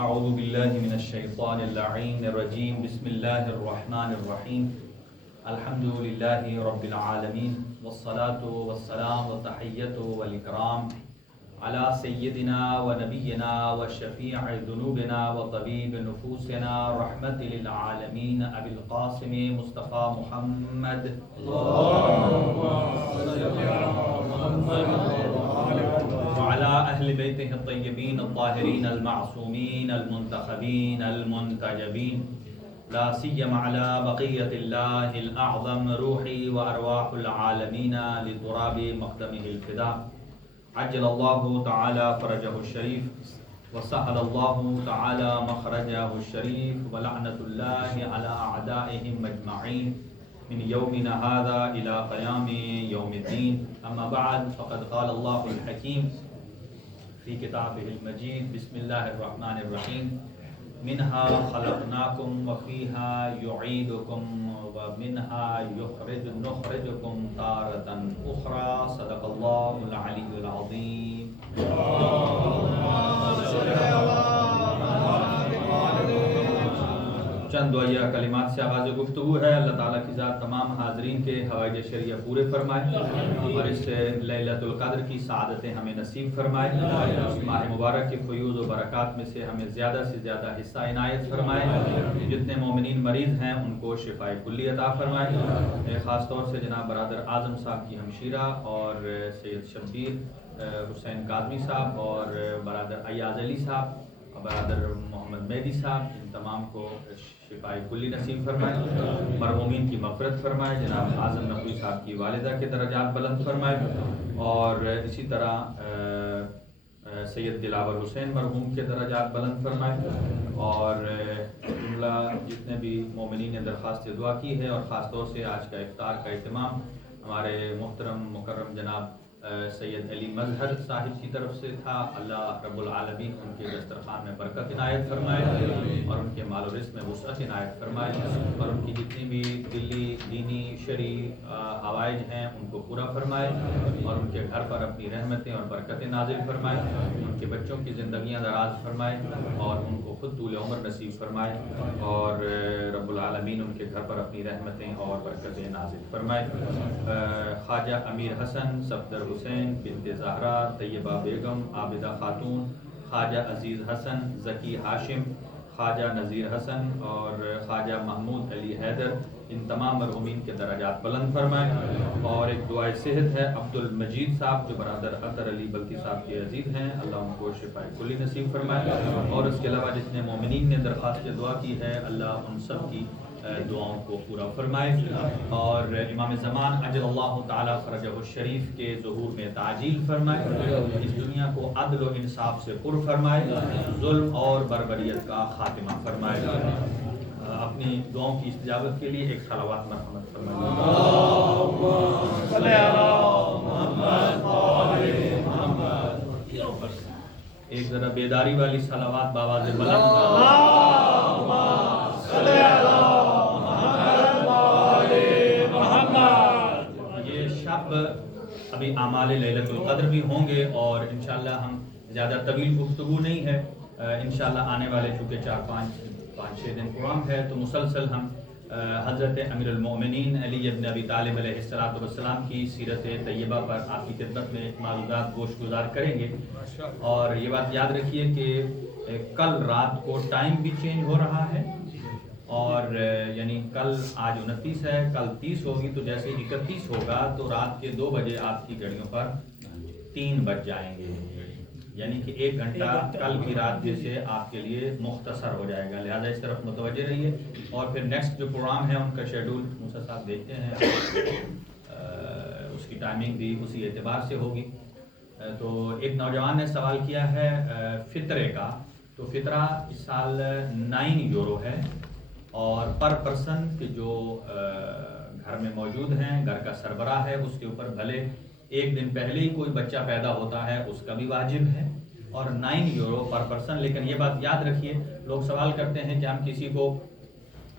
اعوذ باللہ من الشیطان اللعین الرجیم بسم اللہ الرحمن الرحیم الحمد للہ رب العالمین والصلاة والسلام والتحیۃ والاکرام علی سیدنا و نبینا و شفیع ذنوبنا و طبیب نفوسنا رحمت للعالمین ابی القاسم مصطفیٰ محمد وعلى أهل بيته الطيبين الطاهرين المعصومين المنتخبين المنتجبين لا سيما على بقية الله الأعظم روحي وأرواح العالمين لتراب مقدمه الفداء عجل الله تعالى فرجه الشريف وسهل الله تعالى مخرجه الشريف ولعنة الله على أعدائهم مجمعين من يومنا هذا إلى قيام يوم الدين أما بعد فقد قال الله الحكيم في كتابه المجيد بسم الله الرحمن الرحيم منها خلقناكم وفيها يعيدكم ومنها نخرجكم تارة أخرى صدق الله العلي العظيم. چند دعائیہ کلمات سے آغاز گفتگو ہے. اللہ تعالیٰ کی ذات تمام حاضرین کے حوائج شرعیہ پورے فرمائے اور اس لیلۃ القدر کی سعادتیں ہمیں نصیب فرمائے. اس ماہ مبارک کے فیوز و برکات میں سے ہمیں زیادہ سے زیادہ حصہ عنایت فرمائے. جتنے مومنین مریض ہیں ان کو شفاء کلی عطا فرمائے. خاص طور سے جناب برادر اعظم صاحب کی ہمشیرہ اور سید شبیر حسین کاظمی صاحب اور برادر ایاز علی صاحب اور برادر محمد مہدی صاحب ان تمام کو شفاء کلی نصیب فرمائے. مرحومین کی مغفرت فرمائے. جناب اعظم نقوی صاحب کی والدہ کے درجات بلند فرمائے اور اسی طرح سید دلاور حسین مرحوم کے درجات بلند فرمائے. اور جملہ جتنے بھی مومنین نے درخواست دعا کی ہے اور خاص طور سے آج کا افطار کا اہتمام ہمارے محترم مکرم جناب سید علی مظہر صاحب کی طرف سے تھا. اللہ رب العالمین ان کے دسترخوان میں برکت عنایت فرمائے اور ان کے مال و رزق میں وسعت عنایت فرمائے اور ان کی جتنی بھی دلی دینی شرعی حوائج ہیں ان کو پورا فرمائے اور ان کے گھر پر اپنی رحمتیں اور برکتیں نازل فرمائے. ان کے بچوں کی زندگیاں دراز فرمائے اور ان کو خود طول عمر نصیب فرمائے اور رب العالمین ان کے گھر پر اپنی رحمتیں اور برکتیں نازل فرمائے. خواجہ امیر حسن صفدر حسین بنت زہرا طیبہ بیگم عابدہ خاتون خواجہ عزیز حسن ذکی ہاشم خواجہ نذیر حسن اور خواجہ محمود علی حیدر ان تمام مرحومین کے درجات بلند فرمائے. اور ایک دعائے صحت ہے عبد المجید صاحب جو برادر اطہر علی بلخی صاحب کے عزیز ہیں. اللہ ان کو شفاء کلی نصیب فرمائے. اور اس کے علاوہ جتنے مومنین نے درخواست دعا کی ہے اللہ ان سب کی دعاؤں کو پورا فرمائے. اور امام زمان اجل اللہ تعالیٰ فرجہ الشریف کے ظہور میں تعجیل فرمائے. اس دنیا کو عدل و انصاف سے پر فرمائے. ظلم اور بربریت کا خاتمہ فرمائے. اپنی دعاؤں کی استجابت کے لیے ایک صلوات مرحمت فرمائے. ایک ذرا بیداری والی صلوات باواز بلند. ابھی اعمال لیلۃ القدر بھی ہوں گے اور انشاءاللہ ہم زیادہ طویل گفتگو نہیں ہے. انشاءاللہ آنے والے چونکہ 4-5-6 دن پروگرام ہے تو مسلسل ہم حضرت امیر المومنین علی ابن ابی طالب علیہ السلام کی سیرت طیبہ پر آپ کی خدمت میں معروضات گوش گزار کریں گے. اور یہ بات یاد رکھیے کہ کل رات کو ٹائم بھی چینج ہو رہا ہے اور یعنی کل آج 29 ہے کل 30 ہوگی تو جیسے 31 ہوگا تو رات کے 2 بجے آپ کی گھڑیوں پر 3 بج جائیں گے. یعنی کہ 1 گھنٹہ کل کی رات جیسے آپ کے لیے مختصر ہو جائے گا. لہذا اس طرف متوجہ رہیے. اور پھر نیکسٹ جو پروگرام ہے ان کا شیڈول موسیٰ صاحب دیکھتے ہیں اس کی ٹائمنگ بھی اسی اعتبار سے ہوگی. تو ایک نوجوان نے سوال کیا ہے فطرے کا. تو فطرہ اس سال 9 یورو ہے اور پر پرسن کے جو گھر میں موجود ہیں گھر کا سربراہ ہے اس کے اوپر بھلے 1 دن پہلے ہی کوئی بچہ پیدا ہوتا ہے اس کا بھی واجب ہے اور 9 یورو پر پرسن. لیکن یہ بات یاد رکھیے لوگ سوال کرتے ہیں کہ ہم کسی کو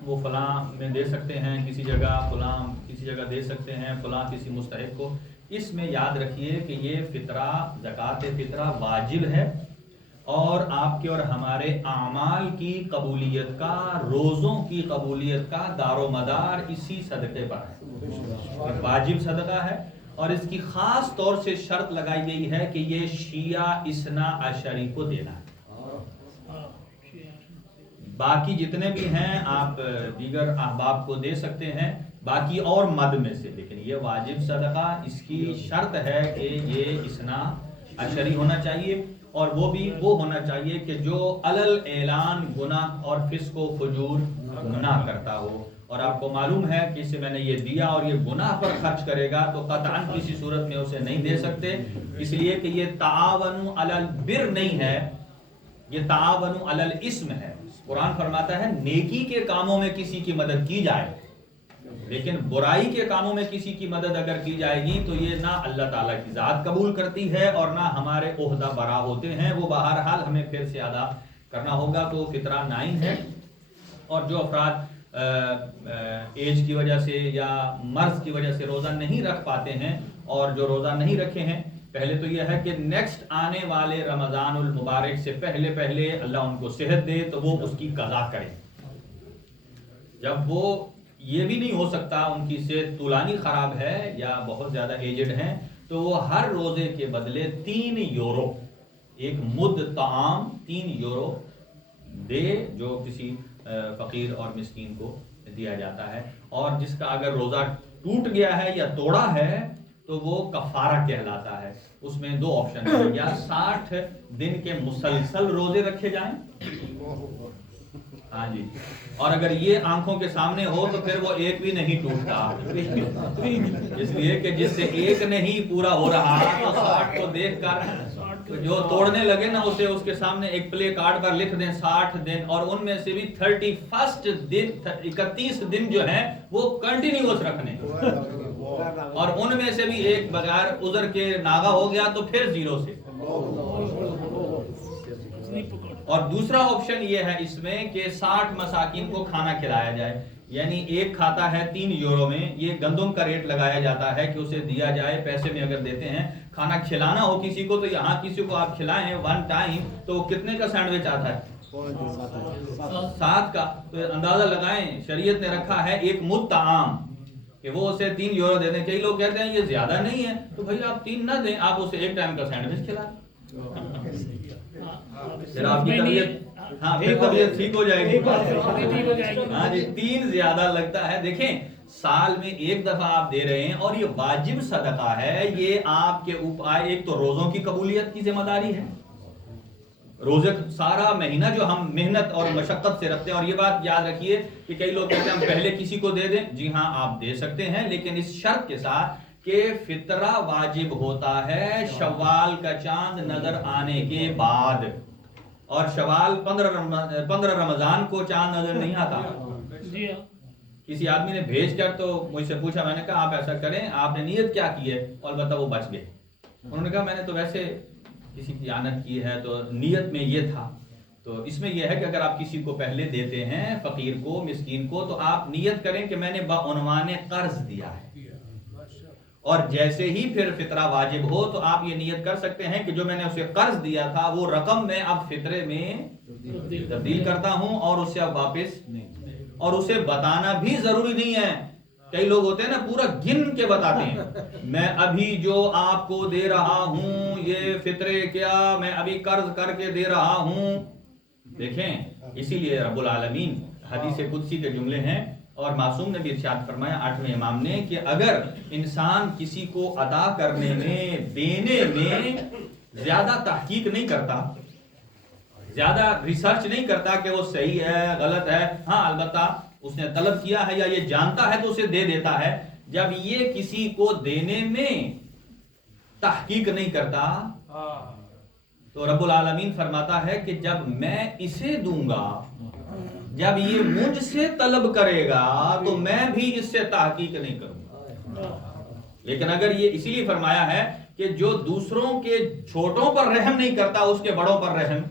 وہ فلاں میں دے سکتے ہیں کسی جگہ فلاں کسی جگہ دے سکتے ہیں فلاں کسی مستحق کو. اس میں یاد رکھیے کہ یہ فطرہ زکوٰۃ فطرہ واجب ہے اور آپ کے اور ہمارے اعمال کی قبولیت کا، روزوں کی قبولیت کا دار و مدار اسی صدقے پر ہے۔ واجب صدقہ ہے اور اس کی خاص طور سے شرط لگائی گئی ہے کہ یہ شیعہ اثنا عشری کو دینا ہے۔ باقی جتنے بھی ہیں آپ دیگر احباب کو دے سکتے ہیں، باقی اور مد میں سے، لیکن یہ واجب صدقہ اس کی شرط ہے کہ یہ اثنا عشری ہونا چاہیے، اور وہ بھی وہ ہونا چاہیے کہ جو علل اعلان گناہ اور فسق و فجور نہ کرتا ہو۔ اور آپ کو معلوم ہے کہ اسے میں نے یہ دیا اور یہ گناہ پر خرچ کرے گا تو قطعاً کسی صورت میں اسے نہیں دے سکتے، اس لیے کہ یہ تعاونوا علی البر نہیں ہے، یہ تعاونوا علی الاسم ہے۔ قرآن فرماتا ہے نیکی کے کاموں میں کسی کی مدد کی جائے، لیکن برائی کے کاموں میں کسی کی مدد اگر کی جائے گی تو یہ نہ اللہ تعالیٰ کی ذات قبول کرتی ہے اور نہ ہمارے عہدہ برا ہوتے ہیں، وہ بہرحال ہمیں پھر سے ادا کرنا ہوگا۔ تو فطرہ 9 ہے، اور جو افراد ایج کی وجہ سے یا مرض کی وجہ سے روزہ نہیں رکھ پاتے ہیں، اور جو روزہ نہیں رکھے ہیں، پہلے تو یہ ہے کہ نیکسٹ آنے والے رمضان المبارک سے پہلے اللہ ان کو صحت دے تو وہ اس کی قضا کریں۔ جب وہ یہ بھی نہیں ہو سکتا، ان کی صحت طولانی خراب ہے یا بہت زیادہ ایجڈ ہیں، تو وہ ہر روزے کے بدلے 3 یورو، ایک مد طعام 3 یورو دے، جو کسی فقیر اور مسکین کو دیا جاتا ہے۔ اور جس کا اگر روزہ ٹوٹ گیا ہے یا توڑا ہے تو وہ کفارہ کہلاتا ہے۔ اس میں 2 آپشن ہیں، یا 60 دن کے مسلسل روزے رکھے جائیں، ہاں جی، اور اگر یہ آنکھوں کے سامنے ہو تو پھر وہ ایک بھی نہیں ٹوٹتا، اس لیے کہ جس سے ایک نہیں پورا ہو رہا تو 60 کو دیکھ کر جو توڑنے لگے نا، اسے اس کے سامنے ایک پلے کارڈ پر لکھ دیں 60 دن، اور ان میں سے بھی 31 دن 31 دن جو ہیں وہ کنٹینیوس رکھنے، اور ان میں سے بھی ایک بغیر عذر کے ناغہ ہو گیا تو پھر 0 سے۔ اور دوسرا آپشن یہ ہے اس میں کہ 60 مساکین کو کھانا کھلایا جائے، یعنی ایک کھاتا ہے 3 یورو میں، یہ گندم کا ریٹ لگایا جاتا ہے کہ اسے دیا جائے، پیسے میں اگر دیتے ہیں، کھانا کھلانا ہو کسی کو تو یہاں کسی کو آپ کھلائیں 1 ٹائم تو کتنے کا سینڈوچ آتا ہے؟ 7 کا۔ تو اندازہ لگائیں، شریعت نے رکھا ہے ایک مد طعام کہ وہ اسے 3 یورو دے دیں۔ کئی لوگ کہتے ہیں یہ زیادہ نہیں ہے، تو بھائی آپ 3 نہ دیں، آپ اسے 1 ٹائم کا سینڈوچ کھلائیں، پھر آپ کی طبیعت، ہاں پھر طبیعت ٹھیک ہو جائے گی۔ ہاں جی، 3 زیادہ لگتا ہے۔ دیکھیں سال میں 1 دفعہ آپ دے رہے ہیں اور یہ واجب صدقہ ہے، یہ آپ کے اوپر ایک تو روزوں کی قبولیت کی ذمہ داری ہے، روزے سارا مہینہ جو ہم محنت اور مشقت سے رکھتے ہیں، اور یہ بات یاد رکھیے کہ کئی لوگ کہتے ہیں ہم پہلے کسی کو دے دیں، جی ہاں آپ دے سکتے ہیں، لیکن اس شرط کے ساتھ کہ فطرہ واجب ہوتا ہے شوال کا چاند نظر آنے کے بعد، اور شوال 15 رمضان کو چاند نظر نہیں آتا۔ کسی آدمی نے بھیج کر تو مجھ سے پوچھا، میں نے کہا آپ ایسا کریں، آپ نے نیت کیا کی ہے؟ اور البتہ وہ بچ گئے۔ انہوں نے کہا میں نے تو ویسے کسی کی اعانت کی ہے تو نیت میں یہ تھا۔ تو اس میں یہ ہے کہ اگر آپ کسی کو پہلے دیتے ہیں، فقیر کو، مسکین کو، تو آپ نیت کریں کہ میں نے بعنوان قرض دیا ہے، اور جیسے ہی پھر فطرہ واجب ہو تو آپ یہ نیت کر سکتے ہیں کہ جو میں نے اسے قرض دیا تھا وہ رقم میں اب فطرے میں تبدیل کرتا ہوں، اور اسے اب واپس نہیں، اور اسے بتانا بھی ضروری نہیں ہے۔ کئی لوگ ہوتے ہیں نا پورا گن کے بتاتے ہیں، میں ابھی جو آپ کو دے رہا ہوں یہ فطرے کیا، میں ابھی قرض کر کے دے رہا ہوں۔ دیکھیں اسی لیے رب العالمین، حدیث قدسی کے جملے ہیں، اور معصوم نے بھی ارشاد فرمایا 8ویں امام نے کہ اگر انسان کسی کو عطا کرنے میں، دینے میں زیادہ تحقیق نہیں کرتا، زیادہ ریسرچ نہیں کرتا کہ وہ صحیح ہے غلط ہے، ہاں البتہ اس نے طلب کیا ہے یا یہ جانتا ہے تو اسے دے دیتا ہے، جب یہ کسی کو دینے میں تحقیق نہیں کرتا تو رب العالمین فرماتا ہے کہ جب میں اسے دوں گا، جب یہ مجھ سے طلب کرے گا تو میں بھی اس سے تحقیق نہیں کروں گا۔ لیکن اگر یہ اسی لیے فرمایا ہے کہ جو دوسروں کے چھوٹوں پر رحم نہیں کرتا اس کے بڑوں پر رحم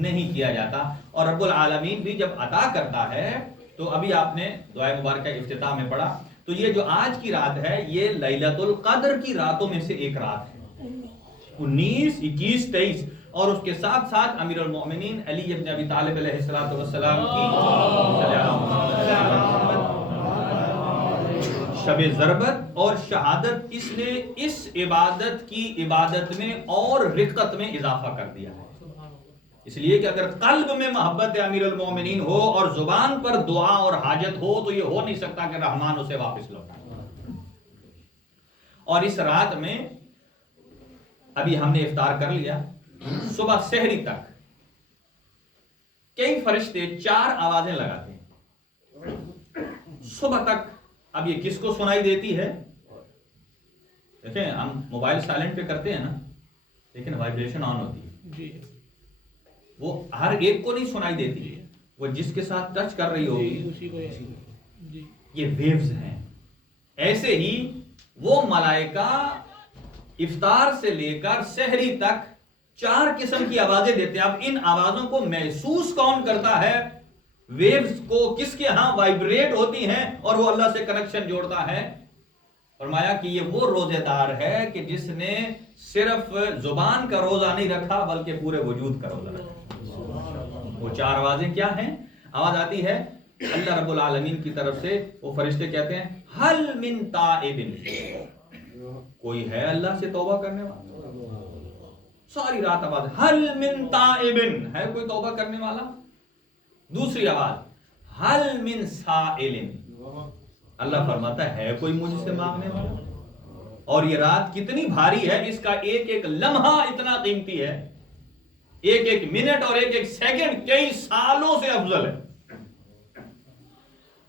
نہیں کیا جاتا۔ اور رب العالمین بھی جب عطا کرتا ہے تو ابھی آپ نے دعائے مبارکہ افتتاح میں پڑھا، تو یہ جو آج کی رات ہے یہ لیلۃ القدر کی راتوں میں سے ایک رات ہے، 19، 21، 23، اور اس کے ساتھ ساتھ امیر المومنین علی ابن ابی طالب علیہ السلام کی شب ضربت اور شہادت، اس نے اس عبادت کی عبادت میں اور رقت میں اضافہ کر دیا ہے. اس لیے کہ اگر قلب میں محبت امیر المومنین ہو اور زبان پر دعا اور حاجت ہو تو یہ ہو نہیں سکتا کہ رحمان اسے واپس لوٹائے. اور اس رات میں ابھی ہم نے افطار کر لیا، صبح سحری تک کئی فرشتے 4 آوازیں لگاتے ہیں صبح تک. اب یہ کس کو سنائی دیتی ہے؟ دیکھیں ہم موبائل سائلنٹ پہ کرتے ہیں نا، لیکن وائبریشن آن ہوتی ہے، وہ ہر ایک کو نہیں سنائی دیتی، وہ جس کے ساتھ ٹچ کر رہی ہوگی. یہ ویوز ہیں. ایسے ہی وہ ملائکہ افطار سے لے کر سحری تک 4 قسم کی آوازیں دیتے ہیں. اب ان آوازوں کو محسوس کون کرتا ہے؟ ویوز کو کس کے ہاں وائبریٹ ہوتی ہیں اور وہ اللہ سے کنیکشن جوڑتا ہے. فرمایا کہ یہ وہ روزے دار ہے کہ جس نے صرف زبان کا روزہ نہیں رکھا بلکہ پورے وجود کا روزہ رکھا. وہ 4 آوازیں کیا ہیں؟ آواز آتی ہے اللہ رب العالمین کی طرف سے، وہ فرشتے کہتے ہیں حل من تائب، کوئی ہے اللہ سے توبہ کرنے والا؟ ساری رات آواز حل من تائب، ہے کوئی توبہ کرنے والا؟ دوسری آواز حل من سائل، اللہ فرماتا ہے کوئی مجھ سے مانگنے والا؟ اور یہ رات کتنی بھاری ہے، اس کا ایک ایک لمحہ اتنا قیمتی ہے، ایک ایک منٹ اور ایک ایک سیکنڈ کئی سالوں سے افضل ہے.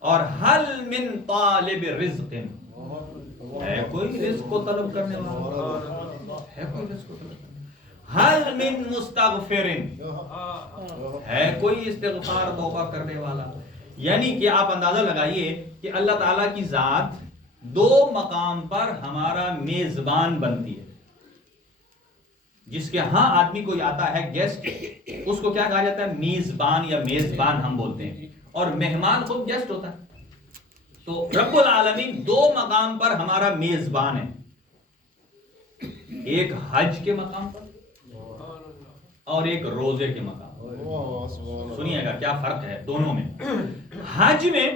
اور حل من طالب رزق، ہے کوئی رزق کو طلب کرنے والا؟ ہے کوئی رزق کو طلب کرنے والا؟ حل من مستغفر، ہے کوئی استغفار توبہ کرنے والا؟ یعنی کہ آپ اندازہ لگائیے کہ اللہ تعالیٰ کی ذات 2 مقام پر ہمارا میزبان بنتی ہے. جس کے ہاں آدمی کوئی آتا ہے گیسٹ، اس کو کیا کہا جاتا ہے؟ میزبان یا میزبان ہم بولتے ہیں. اور مہمان خود گیسٹ ہوتا ہے. تو رب العالمین 2 مقام پر ہمارا میزبان ہے، ایک حج کے مقام پر اور ایک روزے کے مقام. سنیے گا کیا فرق ہے دونوں میں. حج میں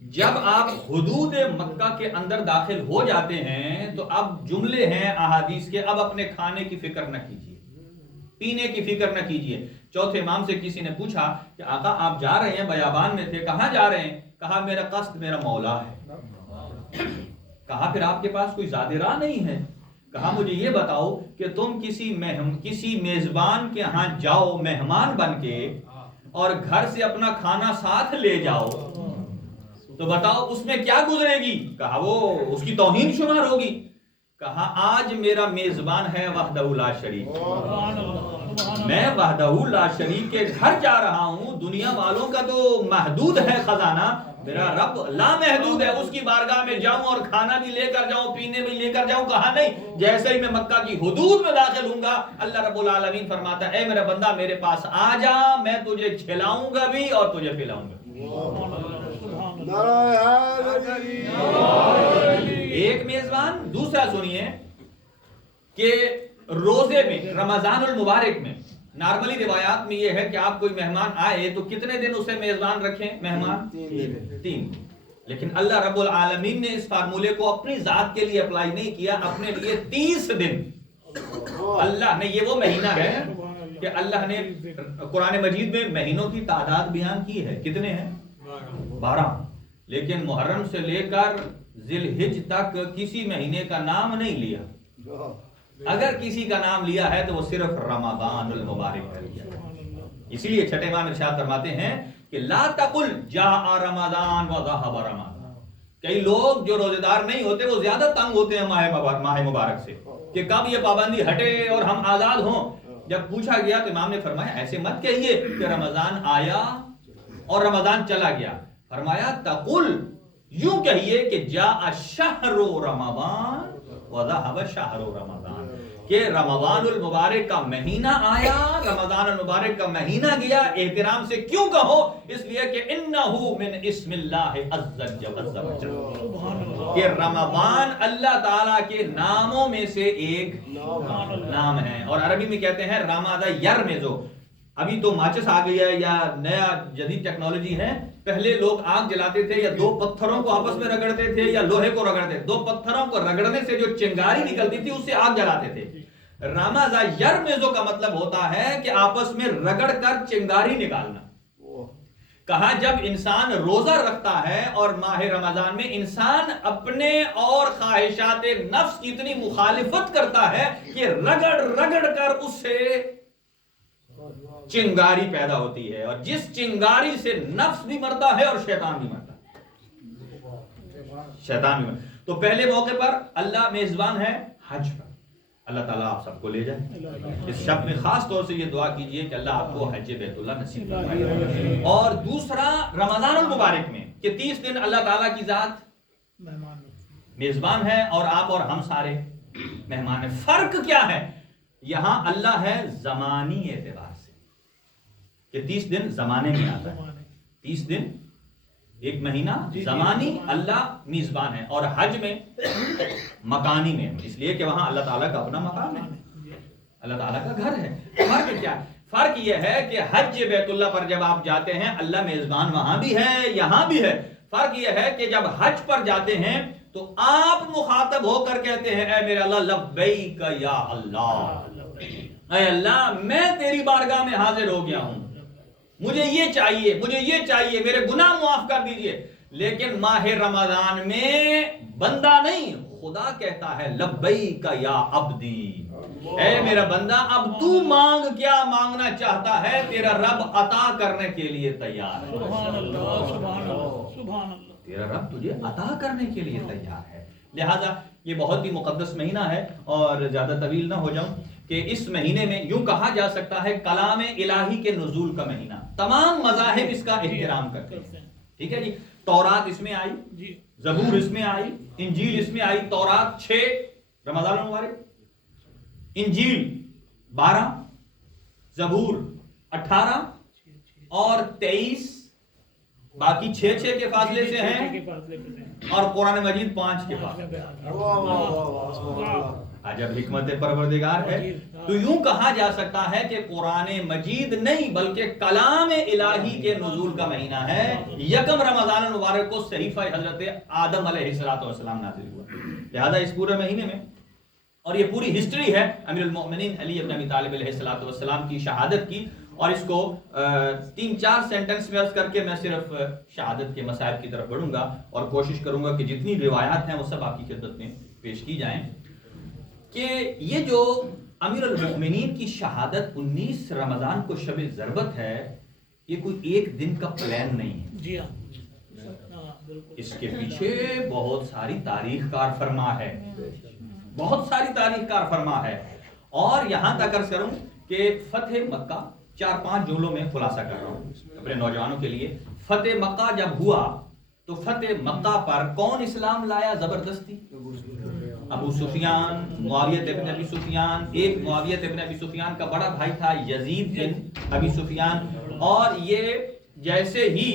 جب آپ حدود مکہ کے اندر داخل ہو جاتے ہیں تو اب جملے ہیں احادیث کے، اب اپنے کھانے کی فکر نہ کیجیے، پینے کی فکر نہ کیجیے. چوتھے امام سے کسی نے پوچھا کہ آقا آپ جا رہے ہیں، بیابان میں تھے، کہاں جا رہے ہیں؟ کہا میرا قصد میرا مولا ہے. کہا پھر آپ کے پاس کوئی زیادہ راہ نہیں ہے؟ کہا مجھے یہ بتاؤ کہ تم کسی میزبان کے ہاں جاؤ مہمان بن کے اور گھر سے اپنا کھانا ساتھ لے جاؤ تو بتاؤ اس میں کیا گزرے گی؟ کہا وہ اس کی توہین شمار ہوگی. کہا آج میرا میزبان ہے وحدہ لا شریک، میں وحدہ لا شریک کے گھر جا رہا ہوں. دنیا والوں کا تو محدود ہے خزانہ، میرا رب لا محدود ہے، اس کی بارگاہ میں جاؤں اور کھانا بھی لے کر جاؤں، پینے بھی لے کر جاؤں. کہا نہیں، جیسے ہی میں مکہ کی حدود میں داخل ہوں گا اللہ رب العالمین فرماتا ہے اے میرا بندہ میرے پاس آ جا، میں تجھے کھلاؤں گا بھی اور تجھے پلاؤں گا. ایک میزبان. دوسرا سنیے کہ روزے میں رمضان المبارک میں نارملی روایات میں یہ ہے کہ آپ کوئی مہمان آئے تو کتنے دن اسے میزبان رکھیں؟ مہمان 3. لیکن اللہ رب العالمین نے اس فارمولے کو اپنی ذات کے لیے اپلائی نہیں کیا، اپنے لیے 30 دن. اللہ نے، یہ وہ مہینہ ہے کہ اللہ نے قرآن مجید میں مہینوں کی تعداد بیان کی ہے. کتنے ہیں؟ 12. لیکن محرم سے لے کر ذی الحج تک کسی مہینے کا نام نہیں لیا. اگر کسی کا نام لیا ہے تو وہ صرف رمضان المبارک کا لیا. اسی لیے چھٹے امام ارشاد فرماتے ہیں کہ لا تقل جاء رمضان وذهب رمضان. کئی لوگ جو روزے دار نہیں ہوتے وہ زیادہ تنگ ہوتے ہیں ماہ مبارک سے کہ کب یہ پابندی ہٹے اور ہم آزاد ہوں. جب پوچھا گیا تو امام نے فرمایا ایسے مت کہیے کہ رمضان آیا اور رمضان چلا گیا. فرمایا تقل، یوں کہیے کہ جاء شہر رمضان وذهب شہر رمضان، کہ رمضان المبارک کا مہینہ آیا، رمضان المبارک کا مہینہ گیا، احترام سے کیوں کہو؟ اس لیے کہ انہو من اسم اللہ عز وجل، کہ رمضان اللہ تعالیٰ کے ناموں میں سے ایک نام ہے، اور عربی میں کہتے ہیں رمض یرمزو۔ ابھی تو ماچس آ گئی ہے یا نیا جدید ٹیکنالوجی ہے، پہلے لوگ آگ جلاتے تھے یا دو پتھروں کو آپس میں رگڑتے تھے یا لوہے کو رگڑتے تھے، دو پتھروں کو رگڑنے سے جو چنگاری نکلتی تھی اس سے آگ جلاتے تھے۔ رمض یرمزو کا مطلب ہوتا ہے کہ آپس میں رگڑ کر چنگاری نکالنا۔ کہا جب انسان روزہ رکھتا ہے اور ماہ رمضان میں انسان اپنے اور خواہشات نفس کی اتنی مخالفت کرتا ہے کہ رگڑ رگڑ کر اس سے چنگاری پیدا ہوتی ہے، اور جس چنگاری سے نفس بھی مرتا ہے اور شیطان بھی مرتا ہے، شیطان بھی مرتا ہے۔ تو پہلے موقع پر اللہ میزبان ہے حج پر، اللہ تعالیٰ آپ سب کو لے جائے۔ اس شب میں خاص طور سے یہ دعا کیجئے کہ اللہ آپ کو حج بیت اللہ نصیب فرمائے۔ اور دوسرا رمضان المبارک میں کہ 30 دن اللہ تعالیٰ کی ذات میزبان ہے اور آپ اور ہم سارے مہمان ہیں۔ فرق کیا ہے؟ یہاں اللہ ہے زمانی اعتبار سے کہ 30 دن زمانے میں آتا ہے، 30 دن ایک مہینہ زمانی اللہ میزبان ہے، اور حج میں مکانی میں، اس لیے کہ وہاں اللہ تعالیٰ کا اپنا مقام ہے، اللہ تعالیٰ کا گھر ہے۔ فرق کیا ہے؟ فرق یہ ہے کہ حج بیت اللہ پر جب آپ جاتے ہیں اللہ میزبان وہاں بھی ہے یہاں بھی ہے۔ فرق یہ ہے کہ جب حج پر جاتے ہیں تو آپ مخاطب ہو کر کہتے ہیں اے میرے اللہ لبیک یا اللہ، اے اللہ میں تیری بارگاہ میں حاضر ہو گیا ہوں، مجھے یہ چاہیے، مجھے یہ چاہیے، میرے گناہ معاف کر دیجئے۔ لیکن ماہ رمضان میں بندہ نہیں، خدا کہتا ہے لبیک یا عبدی، اے میرا بندہ اب تو مانگ، کیا مانگنا چاہتا ہے، تیرا رب عطا کرنے کے لیے تیار ہے۔ سبحان اللہ، سبحان اللہ، سبحان اللہ، تیرا رب تجھے عطا کرنے کے لیے تیار ہے۔ لہذا یہ بہت ہی مقدس مہینہ ہے، اور زیادہ طویل نہ ہو جاؤں کہ اس مہینے میں یوں کہا جا سکتا ہے کلام الہی کے نزول کا مہینہ، تمام مذاہب اس کا احترام کرتے ہیں، ٹھیک ہے جی۔ تورات اس میں آئی، زبور اس میں آئی، انجیل اس میں آئی۔ تورات 6 رمضان المبارک، انجیل 12، زبور 18 اور 23، باقی 6 کے فاصلے سے ہیں، اور قرآن مجید 5 کے فاصلے۔ عجب حکمت پروردگار ہے۔ تو یوں کہا جا سکتا ہے کہ قرآن مجید نہیں بلکہ کلام الہی کے نزول کا مہینہ ہے۔ یکم رمضان المبارک کو صحیفہ حضرت آدم علیہ السلام نازل ہوا، لہذا اس پورے مہینے میں، اور یہ پوری ہسٹری ہے امیر المؤمنین علی بن ابی طالب علیہ السلام کی شہادت کی، اور اس کو 3-4 سینٹنس میں عرض کر کے میں صرف شہادت کے مصائب کی طرف بڑھوں گا، اور کوشش کروں گا کہ جتنی روایات ہیں وہ سب آپ کی خدمت میں پیش کی جائیں۔ کہ یہ جو امیر المؤمنین کی شہادت 19 رمضان کو شب ضربت ہے، یہ کوئی ایک دن کا پلان نہیں ہے، جی ہاں، اس کے پیچھے بہت ساری تاریخ کار فرما ہے، بہت ساری تاریخ کار فرما ہے۔ اور یہاں تک عرض کروں کہ فتح مکہ 4-5 جملوں میں خلاصہ کر رہا ہوں اپنے نوجوانوں کے لیے۔ فتح مکہ جب ہوا تو فتح مکہ پر کون اسلام لایا زبردستی؟ ابو سفیان، معاویہ ابن ابی سفیان۔ ایک معاویہ ابن ابی سفیان کا بڑا بھائی تھا یزید بن ابی سفیان، اور یہ جیسے ہی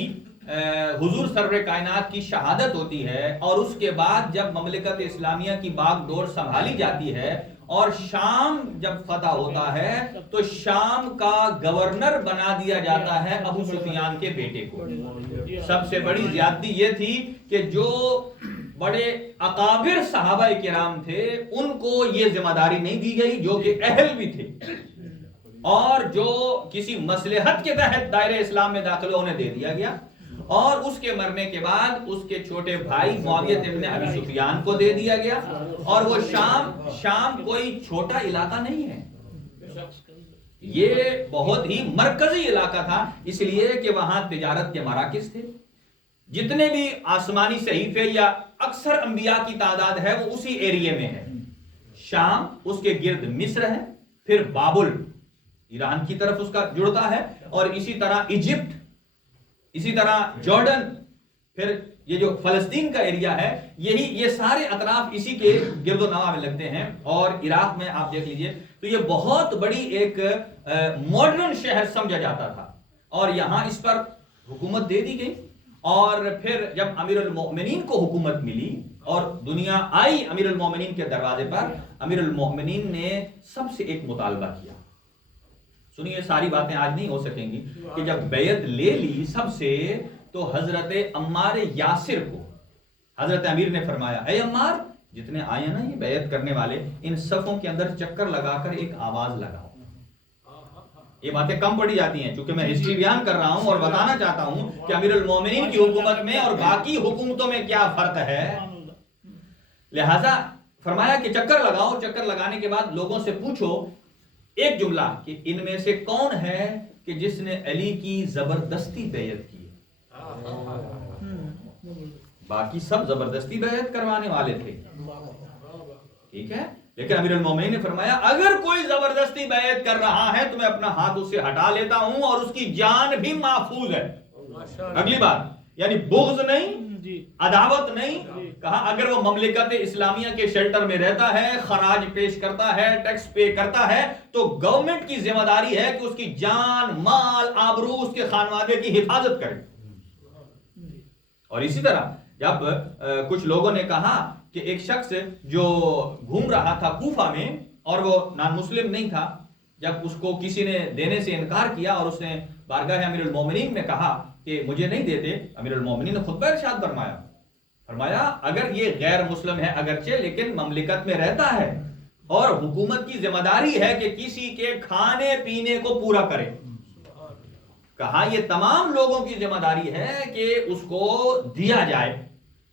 حضور سرور کائنات کی شہادت ہوتی ہے اور اس کے بعد جب مملکت اسلامیہ کی باغ ڈور سنبھالی جاتی ہے اور شام جب فتح ہوتا ہے تو شام کا گورنر بنا دیا جاتا ہے ابو سفیان کے بیٹے کو۔ سب سے بڑی زیادتی یہ تھی کہ جو بڑے اکابر صحابہ کرام تھے ان کو یہ ذمہ داری نہیں دی گئی جو کہ اہل بھی تھے، اور جو کسی مصلحت کے تحت دائرہ اسلام میں داخل ہونے دے دیا گیا، اور اس کے مرنے کے بعد اس کے چھوٹے بھائی معاویہ ابن ابی سفیان کو دے دیا گیا۔ اور وہ شام کوئی چھوٹا علاقہ نہیں ہے، یہ بہت ہی مرکزی علاقہ تھا، اس لیے کہ وہاں تجارت کے مراکز تھے۔ جتنے بھی آسمانی صحیفے یا اکثر انبیاء کی تعداد ہے وہ اسی ایریے میں ہے۔ شام، اس کے گرد مصر ہے، پھر بابل ایران کی طرف اس کا جڑتا ہے، اور اسی طرح ایجپٹ، اسی طرح جارڈن، پھر یہ جو فلسطین کا ایریا ہے یہ سارے اطراف اسی کے گرد و نواح میں لگتے ہیں، اور عراق میں آپ دیکھ لیجئے تو یہ بہت بڑی ایک ماڈرن شہر سمجھا جاتا تھا، اور یہاں اس پر حکومت دے دی گئی۔ اور پھر جب امیر المؤمنین کو حکومت ملی اور دنیا آئی امیر المؤمنین کے دروازے پر، امیر المؤمنین نے سب سے ایک مطالبہ کیا۔ سنیے، ساری باتیں آج نہیں ہو سکیں گی کہ جب بیعت لے لی سب سے، تو حضرت عمار یاسر کو حضرت امیر نے فرمایا، اے عمار، جتنے آئے ہیں نا یہ بیعت کرنے والے، ان صفوں کے اندر چکر لگا کر ایک آواز لگاؤ۔ یہ باتیں کم پڑی جاتی ہیں چونکہ میں ہسٹری بیان کر رہا ہوں اور بتانا چاہتا ہوں کہ امیر المومنین کی حکومت میں اور باقی حکومتوں میں کیا فرق ہے۔ لہذا فرمایا کہ چکر لگاؤ، چکر لگانے کے بعد لوگوں سے پوچھو ایک جملہ کہ ان میں سے کون ہے کہ جس نے علی کی زبردستی بیعت کی۔ باقی سب زبردستی بیعت کروانے والے تھے، ٹھیک ہے، لیکن امیر المومنین نے فرمایا اگر کوئی زبردستی بیعت کر رہا ہے تو میں اپنا ہاتھ اس سے ہٹا لیتا ہوں اور اس کی جان بھی محفوظ ہے۔ اگلی بات، یعنی بغض نہیں، عداوت نہیں، کہا اگر وہ مملکت اسلامیہ کے شیلٹر میں رہتا ہے، خراج پیش کرتا ہے، ٹیکس پے کرتا ہے، تو گورنمنٹ کی ذمہ داری ہے کہ اس کی جان، مال، آبرو، اس کے خانوادے کی حفاظت کرے۔ اور اسی طرح جب کچھ لوگوں نے کہا کہ ایک شخص جو گھوم رہا تھا کوفہ میں اور وہ نان مسلم نہیں تھا، جب اس کو کسی نے دینے سے انکار کیا اور اس نے بارگاہ امیر المومنین میں کہا کہ مجھے نہیں دیتے، امیر المومنین نے خطبہ ارشاد فرمایا اگر یہ غیر مسلم ہے اگرچہ لیکن مملکت میں رہتا ہے اور حکومت کی ذمہ داری ہے کہ کسی کے کھانے پینے کو پورا کرے۔ کہا یہ تمام لوگوں کی ذمہ داری ہے کہ اس کو دیا جائے،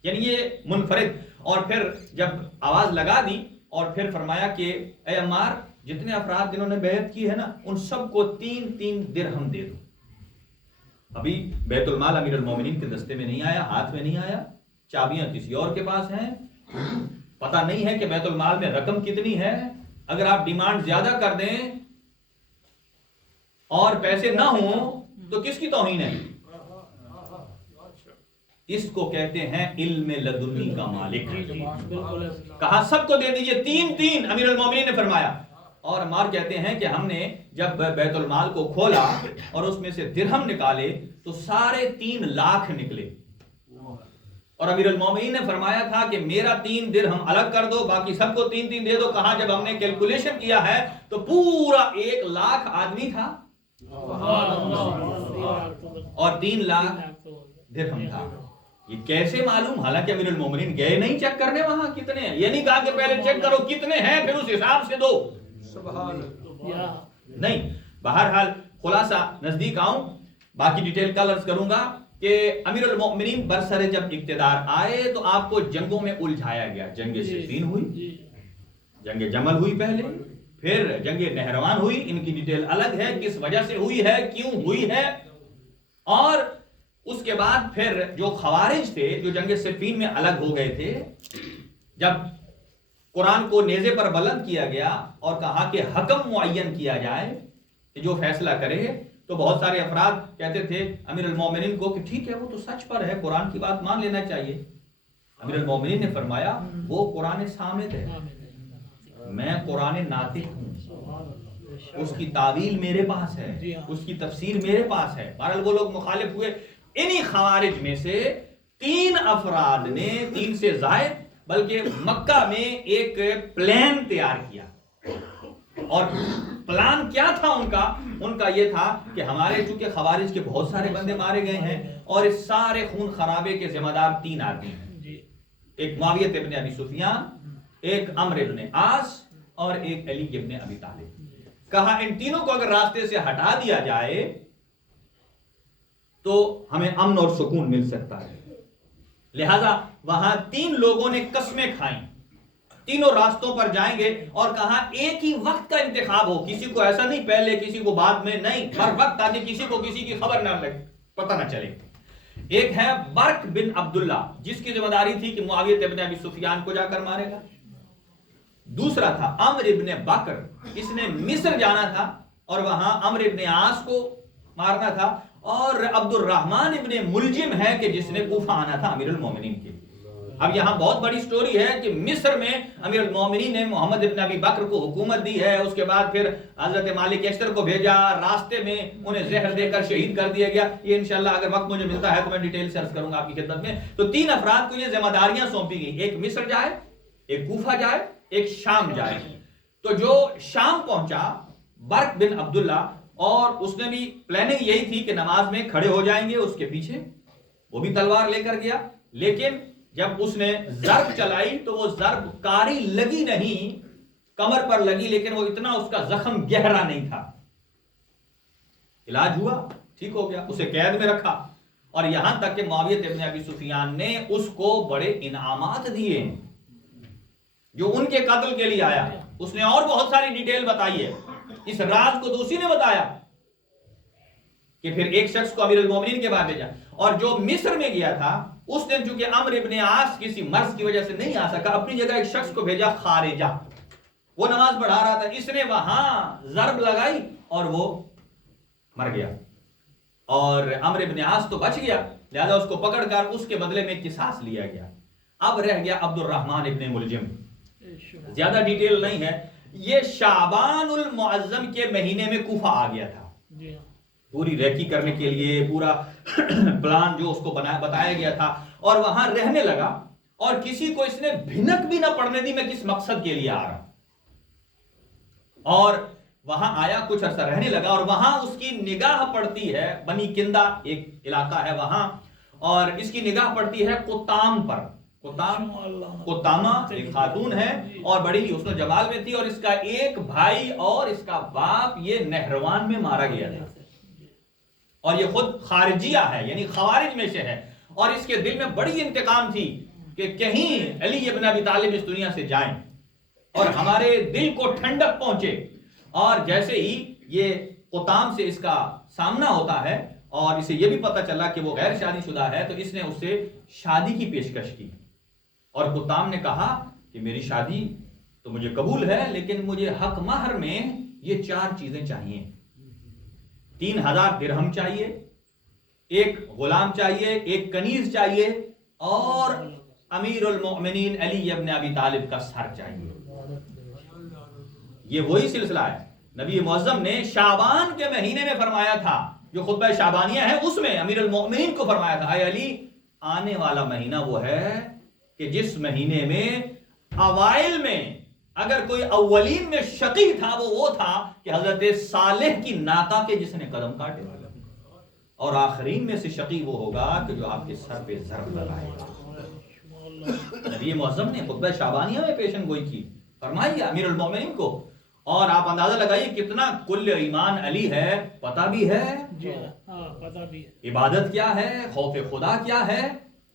یعنی یہ منفرد۔ اور پھر جب آواز لگا دی اور پھر فرمایا کہ اے عمار، جتنے افراد جنہوں نے بیعت کی ہے نا ان سب کو 3 درہم دے دو۔ ابھی بیت المال امیر المومنین کے دستے میں نہیں آیا، ہاتھ میں نہیں آیا، چابیاں کسی اور کے پاس ہیں، پتہ نہیں ہے کہ بیت المال میں رقم کتنی ہے۔ اگر آپ ڈیمانڈ زیادہ کر دیں اور پیسے نہ ہوں تو کس کی توہین ہے؟ اس کو کہتے ہیں علم لدنی کا مالک۔ کہا سب کو دے دیجئے 3 امیر المومنین نے فرمایا۔ اور عمار کہتے ہیں کہ ہم نے جب بیت المال کو کھولا اور اس میں سے درہم نکالے تو سارے 3 لاکھ نکلے، اور امیر المومنین نے فرمایا تھا کہ میرا 3 درہم الگ کر دو، باقی سب کو 3 دے دو۔ کہا جب ہم نے کیلکولیشن کیا ہے تو پورا 1 لاکھ آدمی تھا اور 3 لاکھ درہم تھا۔ یہ کیسے معلوم؟ حالانکہ امیر المومنین گئے نہیں چیک کرنے وہاں کتنے ہیں، یہ نہیں کہا کہ پہلے چیک کرو کتنے ہیں پھر اس حساب سے دو، نہیں۔ بہرحال خلاصہ نزدیک آؤں، باقی ڈیٹیل کل عرض کروں گا کہ امیر المؤمنین برسر جب اقتدار آئے تو آپ کو جنگوں میں الجھایا گیا۔ جنگ صفین ہوئی، جنگ جمل ہوئی پہلے، پھر جنگ نہروان ہوئی، ان کی ڈیٹیل الگ ہے، کس وجہ سے ہوئی ہے، کیوں ہوئی ہے۔ اور اس کے بعد پھر جو خوارج تھے جو جنگ صفین میں الگ ہو گئے تھے، جب قرآن کو نیزے پر بلند کیا گیا اور کہا کہ حکم معین کیا جائے کہ جو فیصلہ کرے، تو بہت سارے افراد کہتے تھے امیر المومنین کو کہ ٹھیک ہے وہ تو سچ پر ہے، قرآن کی بات مان لینا چاہیے۔ امیر المومنین نے فرمایا وہ قرآن صامت ہے، میں قرآن ناطق ہوں، اس کی تعویل میرے پاس ہے، اس کی تفسیر میرے پاس ہے۔ بہرحال وہ لوگ مخالف ہوئے۔ انہی خوارج میں سے 3 افراد نے، 3 سے زائد، بلکہ مکہ میں ایک پلان تیار کیا۔ اور پلان کیا تھا ان کا یہ تھا کہ ہمارے چونکہ خوارج کے بہت سارے بندے مارے گئے ہیں اور اس سارے خون خرابے کے ذمہ دار 3 آدمی ہیں، ایک معاویہ ابن ابی سفیان، ایک عمرو ابن عاص اور ایک علی ابن ابی طالب۔ کہا ان تینوں کو اگر راستے سے ہٹا دیا جائے تو ہمیں امن اور سکون مل سکتا ہے۔ لہذا وہاں 3 لوگوں نے قسمیں کھائیں، تینوں راستوں پر جائیں گے، اور کہا ایک ہی وقت کا انتخاب ہو، کسی کو ایسا نہیں پہلے کسی کو بعد میں، نہیں، ہر وقت، تاکہ کسی کو کسی کی خبر نہ لگے، پتہ نہ چلے۔ ایک ہے برق بن عبداللہ جس کی ذمہ داری تھی کہ معاویہ ابن ابی سفیان کو جا کر مارے گا۔ دوسرا تھا عمرو ابن بکر، اس نے مصر جانا تھا اور وہاں عمرو ابن عاص کو مارنا تھا، اور عبد الرحمن ابن ملجم ہے کہ جس نے کوفہ آنا تھا امیر المومنین کے. اب یہاں بہت بڑی سٹوری ہے کہ مصر میں امیر المومنین نے محمد ابن ابی بکر کو حکومت دی ہے، اس کے بعد پھر حضرت مالک اشتر کو بھیجا، راستے میں انہیں زہر دے کر شہید کر دیا گیا. یہ انشاءاللہ اگر وقت مجھے ملتا ہے تو میں ڈیٹیل سے عرض کروں گا آپ کی خدمت میں. تو 3 افراد کو یہ ذمہ داریاں سونپی گئی، ایک مصر جائے، ایک کوفہ جائے، ایک شام جائے. تو جو شام پہنچا برق بن عبداللہ، اور اس نے بھی پلاننگ یہی تھی کہ نماز میں کھڑے ہو جائیں گے اس کے پیچھے، وہ بھی تلوار لے کر گیا. لیکن جب اس نے ضرب چلائی تو وہ ضرب کاری لگی نہیں، کمر پر لگی، لیکن وہ اتنا اس کا زخم گہرا نہیں تھا. علاج ہوا، ٹھیک ہو گیا، اسے قید میں رکھا. اور یہاں تک کہ معاویہ ابن ابی سفیان نے اس کو بڑے انعامات دیے جو ان کے قتل کے لیے آیا. اس نے اور بہت ساری ڈیٹیل بتائی ہے، اس راز کو تو اسی نے بتایا کہ پھر ایک شخص کو امیر المومنین کے بعد بھیجا. اور جو مصر میں گیا تھا اس نے چونکہ عمرو ابن عاص کسی مرض کی وجہ سے نہیں آ سکا، اپنی جگہ ایک شخص کو بھیجا خارجہ، وہ نماز پڑھا رہا تھا. اس نے وہاں ضرب لگائی اور وہ مر گیا، اور عمرو ابن عاص تو بچ گیا، لہذا اس کو پکڑ کر اس کے بدلے میں قصاص لیا گیا. اب رہ گیا عبد الرحمن ابن ملجم. زیادہ ڈیٹیل نہیں ہے. یہ شعبان المعظم کے مہینے میں کوفہ آ گیا تھا پوری ریکی کرنے کے لیے، پورا پلان جو اس کو بتایا گیا تھا، اور وہاں رہنے لگا. اور کسی کو اس نے بھنک بھی نہ پڑنے دی میں کس مقصد کے لیے آ رہا ہوں. اور وہاں آیا، کچھ عرصہ رہنے لگا، اور وہاں اس کی نگاہ پڑتی ہے بنی کندہ ایک علاقہ ہے وہاں، اور اس کی نگاہ پڑتی ہے قطام پر. قطامہ ایک خاتون ہے اور بڑی اس نے جمال میں تھی، اور اس کا ایک بھائی اور اس کا باپ یہ نہروان میں مارا گیا تھا. اور یہ خود خارجیہ ہے، یعنی خوارج میں سے ہے، اور اس کے دل میں بڑی انتقام تھی کہ کہیں علی ابن ابی طالب اس دنیا سے جائیں اور ہمارے دل کو ٹھنڈک پہنچے. اور جیسے ہی یہ قطام سے اس کا سامنا ہوتا ہے اور اسے یہ بھی پتہ چلا کہ وہ غیر شادی شدہ ہے، تو اس نے اس سے شادی کی پیشکش کی. اور قطام نے کہا کہ میری شادی تو مجھے قبول ہے، لیکن مجھے حق مہر میں یہ 4 چیزیں چاہیے. 3000 درہم چاہیے، ایک غلام چاہیے، ایک کنیز چاہیے، اور امیر المؤمنین علی ابن ابی طالب کا سر چاہیے. یہ وہی سلسلہ ہے نبی معظم نے شعبان کے مہینے میں فرمایا تھا، جو خطبہ شعبانیہ ہے اس میں امیر المؤمنین کو فرمایا تھا، اے علی آنے والا مہینہ وہ ہے کہ جس مہینے میں اوائل میں اگر کوئی اولین میں شقی تھا وہ تھا کہ حضرت صالح کی ناقہ کے جس نے قدم کاٹے، اور آخرین میں سے شقی وہ ہوگا کہ جو آپ کے سر پہ ضرب لگائے گا. نبی معظم نے خطبہ شعبانیہ میں پیشن گوئی کی، فرمائی امیر المومنین کو. اور آپ اندازہ لگائیے کتنا کل ایمان علی ہے، پتہ بھی ہے عبادت کیا ہے، خوف خدا کیا ہے،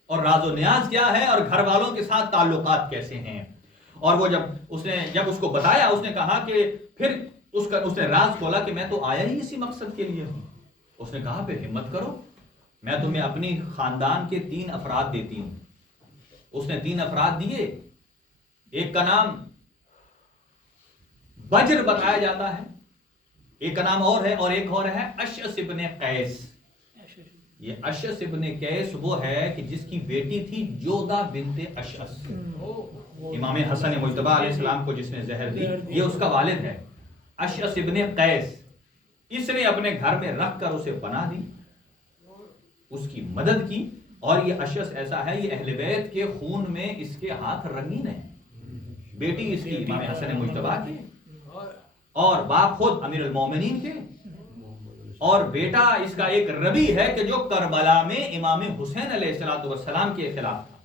اور راز و نیاز کیا ہے، اور گھر والوں کے ساتھ تعلقات کیسے ہیں. اور وہ جب اس کو بتایا، اس نے کہا کہ پھر اس نے راز کھولا کہ میں تو آیا ہی اسی مقصد کے لیے ہوں. اس نے کہا پھر ہمت کرو، میں تمہیں اپنی خاندان کے 3 افراد دیتی ہوں. اس نے 3 افراد دیے. ایک کا نام بجر بتایا جاتا ہے، ایک کا نام اور ہے، اور ایک اور ہے اشعث ابن قیس. یہ اشعث ابن قیس وہ ہے کہ جس کی بیٹی تھی جودہ بنت اشعث، امام حسن مجتبی علیہ السلام کو جس نے زہر دی، یہ اس کا والد ہے اشعث ابن قیس. اس نے اپنے گھر میں رکھ کر اسے پناہ دی، اس کی مدد کی. اور یہ اشعث ایسا ہے، یہ اہل بیت کے خون میں اس کے ہاتھ رنگین ہے. بیٹی اس کی امام حسن مجتبی کی، اور باپ خود امیر المومنین کے، اور بیٹا اس کا ایک ربی ہے کہ جو کربلا میں امام حسین علیہ السلام کے خلاف تھا.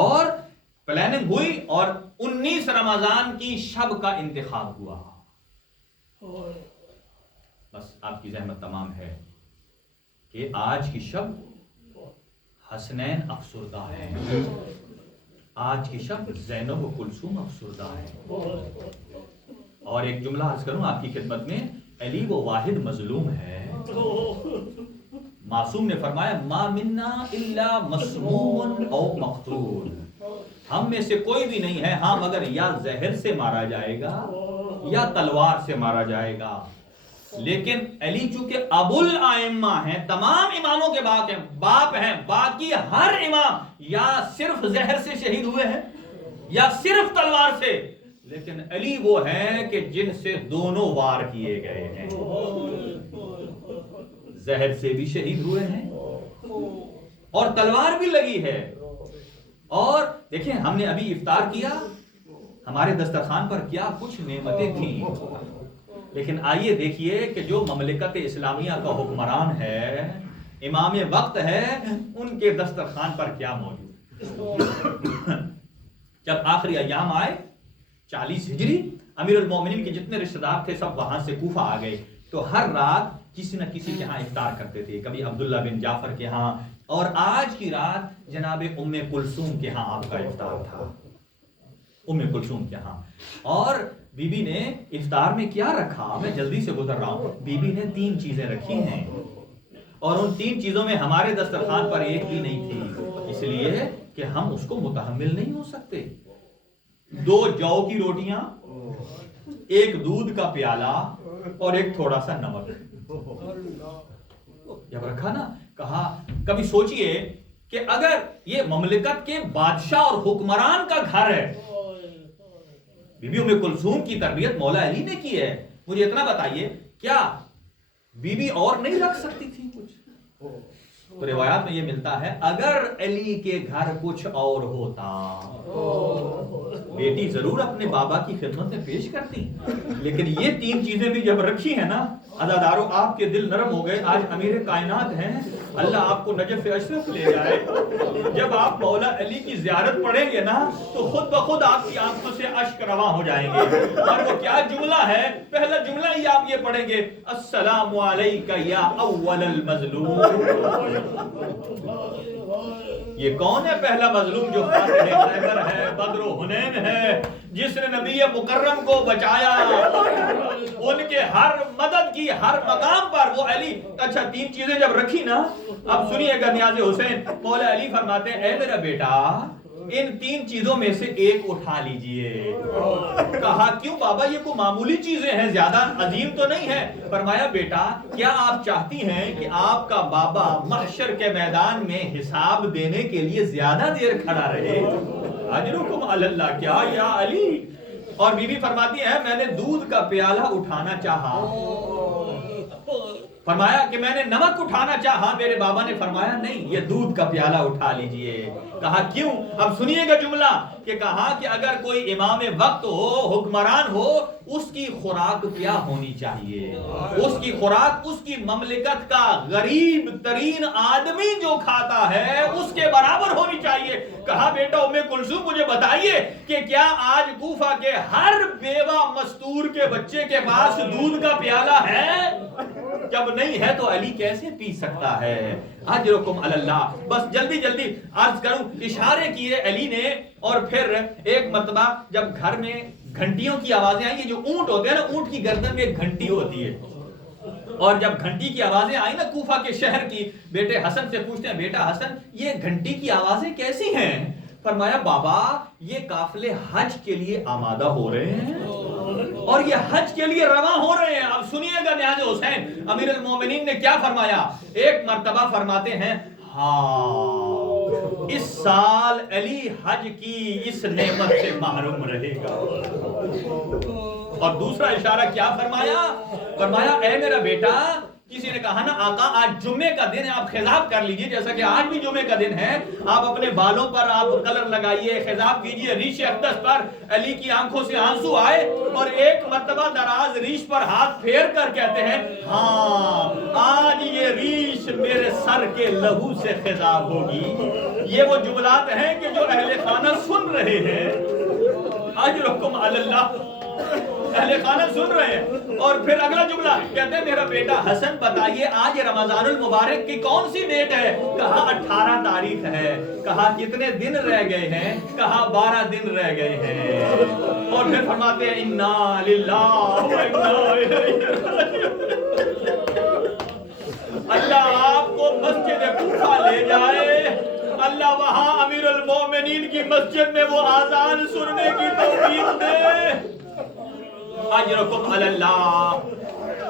اور پلاننگ ہوئی اور 19 رمضان کی شب کا انتخاب ہوا. بس آپ کی زحمت تمام ہے کہ آج کی شب حسنین افسردہ ہے، آج کی شب زینب و کلثوم افسردہ ہے. اور ایک جملہ عرض کروں آپ کی خدمت میں، علی وہ واحد مظلوم ہے. معصوم نے فرمایا ما منا الا مسموم او مقتول، ہم میں سے کوئی بھی نہیں ہے ہاں مگر یا زہر سے مارا جائے گا یا تلوار سے مارا جائے گا. لیکن علی چونکہ ابو الائمہ ہیں، تمام اماموں کے باپ ہیں، باقی ہر امام یا صرف زہر سے شہید ہوئے ہیں یا صرف تلوار سے، لیکن علی وہ ہیں کہ جن سے دونوں وار کیے گئے ہیں، زہر سے بھی شہید ہوئے ہیں اور تلوار بھی لگی ہے۔ اور دیکھیں ہم نے ابھی افطار کیا، ہمارے دسترخوان پر کیا کچھ نعمتیں تھیں، لیکن آئیے دیکھیے کہ جو مملکت اسلامیہ کا حکمران ہے، امام وقت ہے، ان کے دسترخوان پر کیا موجود ہے۔ جب آخری ایام آئے 40 ہجری، امیر المومنین کے جتنے رشتہ دار تھے سب وہاں سے کوفہ آ گئے، تو ہر رات کسی نہ کسی کے ہاں افطار کرتے تھے، کبھی عبداللہ بن جعفر کے ہاں، اور آج کی رات جناب ام کلثوم کے ہاں آپ کا افطار تھا، ام کلثوم کے ہاں۔ اور بی بی نے افطار میں کیا رکھا، میں جلدی سے گزر رہا ہوں، بی بی نے 3 چیزیں رکھی ہیں، اور ان 3 چیزوں میں ہمارے دسترخوان پر ایک بھی نہیں تھی، اس لیے کہ ہم اس کو متحمل نہیں ہو سکتے۔ 2 جو کی روٹیاں، 1 دودھ کا پیالہ اور 1 تھوڑا سا نمک۔ جب رکھا نا، کہا کبھی سوچئے کہ اگر یہ مملکت کے بادشاہ اور حکمران کا گھر ہے، بی بی ام کلثوم کی تربیت مولا علی نے کی ہے، مجھے اتنا بتائیے کیا بی بی اور نہیں رکھ سکتی تھی کچھ؟ تو روایات میں یہ ملتا ہے اگر علی کے گھر کچھ اور ہوتا، بیٹی ضرور اپنے بابا کی خدمت میں پیش کرتی، لیکن یہ 3 چیزیں بھی جب رکھی ہیں نا، عزادارو آپ کے دل نرم ہو گئے۔ آج امیر کائنات ہیں، اللہ آپ کو نجف اشرف لے جائے، جب آپ مولا علی کی زیارت پڑھیں گے نا تو خود بخود آپ کی آنکھوں سے اشک رواں ہو جائیں گے۔ اور وہ کیا جملہ ہے، پہلا جملہ ہی آپ یہ پڑھیں گے، السلام علیکہ یا اول المظلوم۔ یہ کون ہے پہلا مظلوم جو فاتح خیبر ہے، بدر و حنین ہے، جس نے نبی مکرم کو بچایا، ان کے ہر مدد کی ہر مقام پر وہ علی۔ اچھا 3 چیزیں جب رکھی نا، اب سنیے گا نیاز حسین، مولا علی فرماتے ہیں اے میرا بیٹا ان 3 چیزوں میں سے 1 اٹھا لیجئے۔ کہا کیوں بابا، یہ کوئی معمولی چیزیں ہیں، زیادہ عظیم تو نہیں ہے؟ فرمایا بیٹا کیا آپ چاہتی ہیں کہ آپ کا بابا محشر کے میدان میں حساب دینے کے لیے زیادہ دیر کھڑا رہے؟ اجرکم علی اللہ، کیا یا علی؟ اور بی بی فرماتی ہے میں نے دودھ کا پیالہ اٹھانا چاہا، فرمایا کہ میں نے نمک اٹھانا چاہا، میرے بابا نے فرمایا نہیں یہ دودھ کا پیالہ اٹھا لیجئے۔ کہا کیوں؟ اب سنیے گا جملہ، کہ کہا کہ اگر کوئی امام وقت ہو، حکمران ہو، اس کی خوراک کیا ہونی چاہیے؟ اس کی خوراک اس کی مملکت کا غریب ترین آدمی جو کھاتا ہے اس کے برابر ہونی چاہیے۔ کہا بیٹا ام کلثوم مجھے بتائیے کہ کیا آج کوفہ کے ہر بیوہ مستور کے بچے کے پاس دودھ کا پیالہ ہے؟ جب نہیں ہے تو علی کیسے پی سکتا ہے؟ اجرکم علی اللہ۔ بس جلدی جلدی عرض کروں، اشارے کیے علی نے، اور پھر ایک مرتبہ جب گھر میں گھنٹیوں کی آوازیں آئیں، یہ جو اونٹ ہوتے ہیں نا، اونٹ کی گردن میں ایک گھنٹی ہوتی ہے، اور جب گھنٹی کی آوازیں آئیں نا کوفہ کے شہر کی، بیٹے حسن سے پوچھتے ہیں بیٹا حسن یہ گھنٹی کی آوازیں کیسی ہیں؟ فرمایا بابا یہ قافلے حج کے لیے آمادہ ہو رہے ہیں اور یہ حج کے لیے رواں ہو رہے ہیں۔ اب سنیے گا نیاز حسین، امیر المومنین نے کیا فرمایا؟ ایک مرتبہ فرماتے ہیں ہاں اس سال علی حج کی اس نعمت سے محروم رہے گا، اور دوسرا اشارہ کیا فرمایا؟ فرمایا اے میرا بیٹا، کسی نے کہا نا آقا آج جمعے کا دن ہے، آپ خضاب کر لیجئے، جیسا کہ آج بھی جمعے کا دن ہے، آپ اپنے بالوں پر آپ کلر لگائیے، خضاب کیجئے، ریش اقدس پر۔ علی کی آنکھوں سے آنسو آئے اور ایک مرتبہ دراز ریش پر ہاتھ پھیر کر کہتے ہیں ہاں آج یہ ریش میرے سر کے لہو سے خضاب ہوگی۔ یہ وہ جملات ہیں کہ جو اہل خانہ سن رہے ہیں، اجرکم علی اللہ، اہل خانہ سن رہے ہیں۔ اور پھر اگلا جملہ کہتے ہیں میرا بیٹا حسن بتائیے آج رمضان المبارک کی کون سی ڈیٹ ہے؟ کہا 18 تاریخ ہے۔ کہا کتنے دن رہ گئے ہیں؟ کہا 12 دن رہ گئے ہیں۔ اور پھر فرماتے ہیں انا للہ و انا الیہ راجعون۔ اللہ آپ کو مسجد کوفہ لے جائے، اللہ وہاں امیر المومنین کی مسجد میں وہ آذان سننے کی توفیق دے۔ اجرکم علی اللہ۔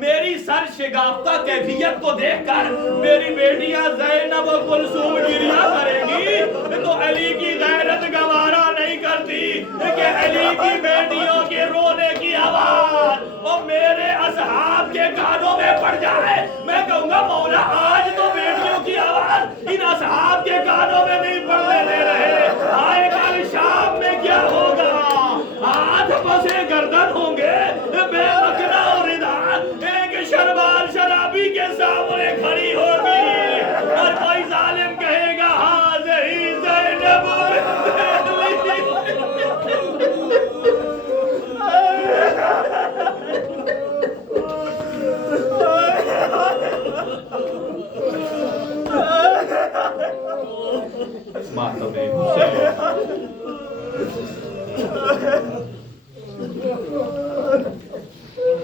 میری سر شگافتہ کیفیت کو دیکھ کر میری بیٹیاں زینب و کلثوم گریہ کریں گی تو علی کی غیرت گوارا نہیں کرتی کہ علی کی بیٹیوں کے رونے کی آواز اور میرے اصحاب کے کانوں میں پڑ جائے. میں کہوں گا مولا آج تو بیٹیوں کی آواز ان اصحاب کے کانوں میں نہیں پڑنے دے رہے. آئے کل شام میں کیا ہوگا؟ ہاتھ پسے گردن ہوں گے بے مکرہ اور ادھان ایک شربال شرابی کے سامنے کھڑی ہوگی اور کوئی ظالم کہے گا حاضری زینب ماتم